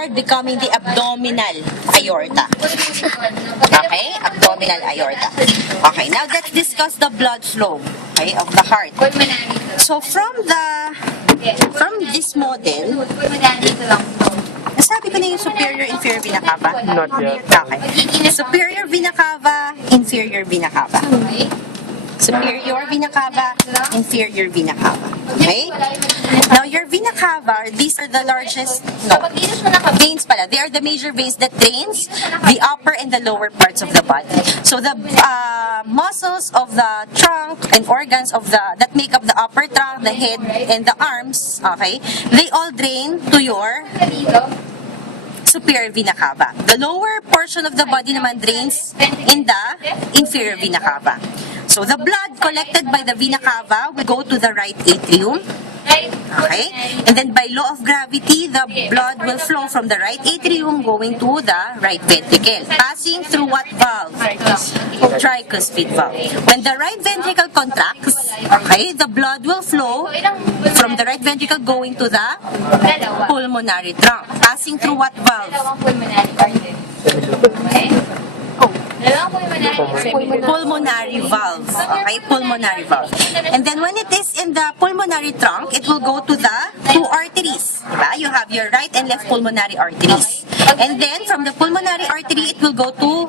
start becoming the abdominal aorta. Okay? Abdominal aorta. Okay, now let's discuss the blood flow, okay, of the heart. So from this model, nasabi ko na yung superior inferior vena cava? Not yet. Okay. Superior vena cava, inferior vena cava. Superior vena cava, inferior vena cava. Okay? Now, your vena cava, these are the largest, veins pala. They are the major veins that drains the upper and the lower parts of the body. So, the muscles of the trunk and organs of that make up the upper trunk, the head, and the arms, okay, they all drain to your superior vena cava. The lower portion of the body naman drains in the inferior vena cava. So the blood collected by the vena cava will go to the right atrium. Okay? And then by law of gravity, the blood will flow from the right atrium going to the right ventricle. Passing through what valve? Tricuspid valve. When the right ventricle contracts, okay, the blood will flow from the right ventricle going to the pulmonary trunk. Passing through what valve? Pulmonary valve. Okay, pulmonary valve. And then when it is in the pulmonary trunk, it will go to the two arteries. Diba? You have your right and left pulmonary arteries. And then from the pulmonary artery, it will go to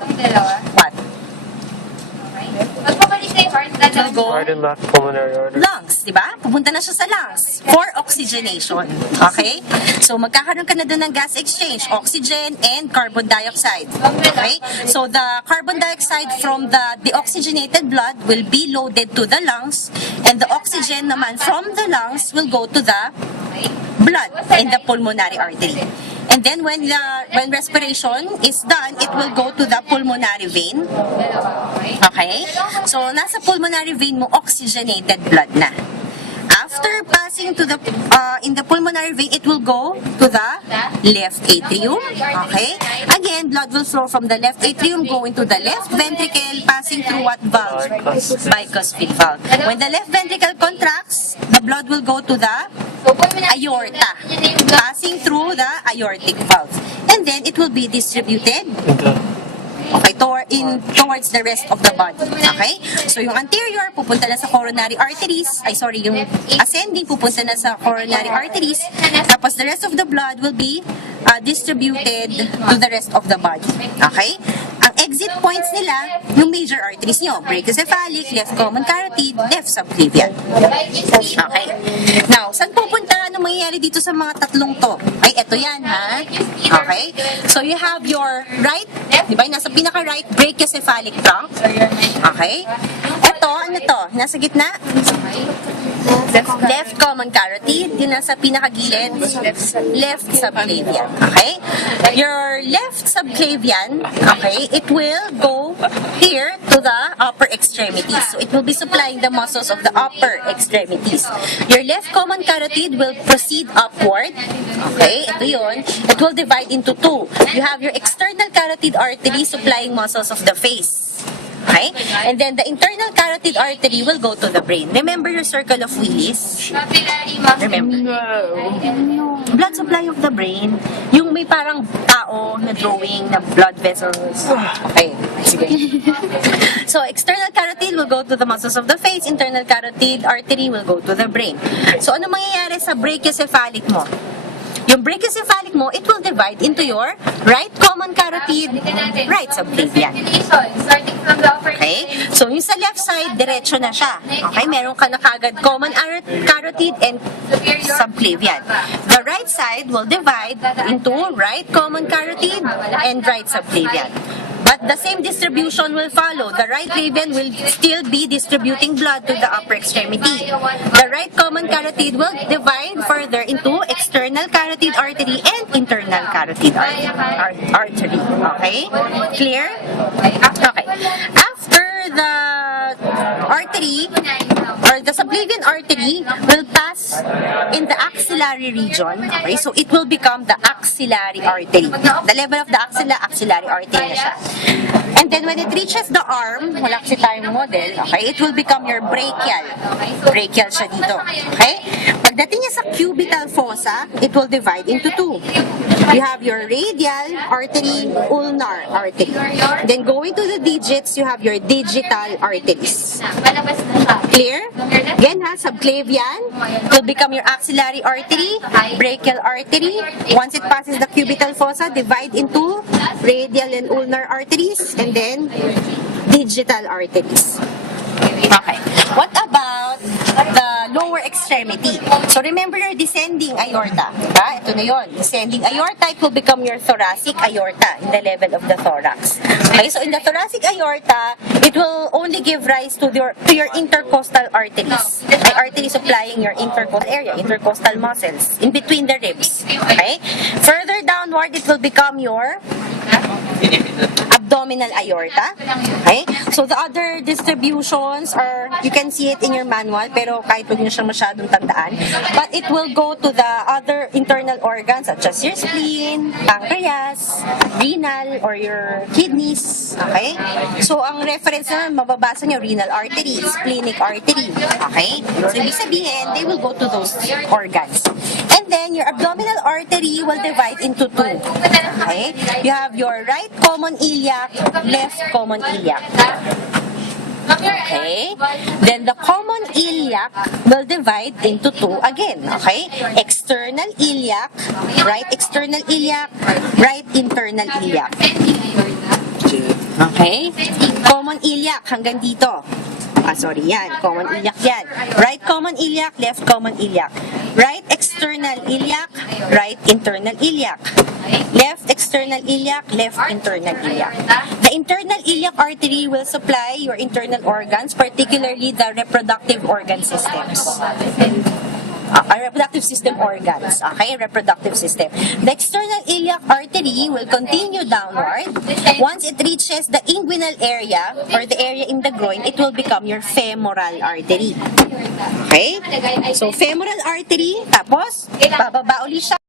what? It will go Right and left pulmonary artery. lungs, di ba? Pupunta na siya sa lungs for oxygenation. Okay? So, magkakaroon ka na doon ng gas exchange, oxygen and carbon dioxide. Okay? So, the carbon dioxide from the deoxygenated blood will be loaded to the lungs, and the oxygen naman from the lungs will go to the blood in the pulmonary artery. And then when respiration is done, it will go to the pulmonary vein. Okay? So, nasa pulmonary vein mo, oxygenated blood na. After passing to the in the pulmonary vein, it will go to the left atrium. Okay? Again, blood will flow from the left atrium going to the left ventricle, passing through what valve? Bicuspid valve. When the left ventricle contracts, the blood will go to the aorta, passing through the aortic valve. And then it will be distributed okay, towards the rest of the body. Okay? So, yung anterior, pupunta na sa coronary arteries. Yung ascending, pupunta na sa coronary arteries. Tapos, the rest of the blood will be distributed to the rest of the body. Okay? Ang exit points nila, yung major arteries nyo, brachiocephalic, left common carotid, left subclavian. Okay? Now, saan pupunta? Ano mangyayari dito sa mga tatlong to? Ay, eto yan, ha? Okay? So, you have your right, di ba? Nasa pinaka-right, brachiocephalic trunk. Okay? Eto, ano to? Nasa gitna? Left common carotid. Yung nasa pinaka-gilid, left subclavian. Okay? Your left subclavian, okay, it will go here to the upper extremities. So, it will be supplying the muscles of the upper extremities. Your left common carotid will proceed upward. Okay? Ito yun. It will divide into two. You have your external carotid artery supplying muscles of the face. Okay? And then the internal carotid artery will go to the brain. Remember your circle of Willis? Remember? Blood supply of the brain. Yung may parang tao na drawing na blood vessels. Okay. Sige. So, external carotid will go to the muscles of the face. Internal carotid artery will go to the brain. So, ano mangyayari sa brachiocephalic mo? Yung brachiocephalic mo, it will divide into your right common carotid, right subclavian. Okay? So, yung sa left side, diretso na siya. Okay? Meron ka na kagad common carotid and subclavian. The right side will divide into right common carotid and right subclavian. But the same distribution will follow. The right raven will still be distributing blood to the upper extremity. The right common carotid will divide further into external carotid artery and internal carotid artery. Okay? Clear? Okay. After the artery, or the subclavian artery will pass in the axillary region. Okay, so it will become the axillary artery. The level of the axillary artery na siya. And then when it reaches the arm, wala kasi tayong model, okay, it will become your brachial. Brachial siya dito. Okay? Pagdating niya sa cubital fossa, it will divide into two. You have your radial artery, ulnar artery. Then going to the digits, you have your digital arteries. Clear? Again ha, subclavian will become your axillary artery, brachial artery. Once it passes the cubital fossa, divide into radial and ulnar arteries, and then digital arteries. Okay. What about the lower extremity? So remember your descending aorta. Diba? Ito na yun. Descending aorta, it will become your thoracic aorta in the level of the thorax. Okay, so in the thoracic aorta, it will only give rise to your intercostal arteries. Okay, arteries supplying your intercostal area, intercostal muscles, in between the ribs. Okay? Further downward, it will become your abdominal aorta. Okay? So the other distributions are, you can see it in your manual, pero kahit huwag nyo siyang masyadong tandaan. But it will go to the other internal organs such as your spleen, pancreas, renal, or your kidneys. Okay? So ang reference na mababasa nyo, renal artery, splenic artery. Okay? So ibig sabihin, they will go to those organs. And then your abdominal artery will divide into two. Okay? You have your right common iliac, left common iliac. Okay? Then the common iliac will divide into two again. Okay? External iliac, right external iliac, right internal iliac. Okay? Common iliac hanggang dito. Sorry, yan. Common iliac yan. Right common iliac, left common iliac. Right external iliac, right internal iliac. Left external iliac, left internal iliac. The internal iliac artery will supply your internal organs, particularly the reproductive organ systems. Reproductive system organs. Okay, reproductive system. The external iliac artery will continue downward. Once it reaches the inguinal area or the area in the groin, it will become your femoral artery. Okay? So femoral artery, tapos bababa uli siya.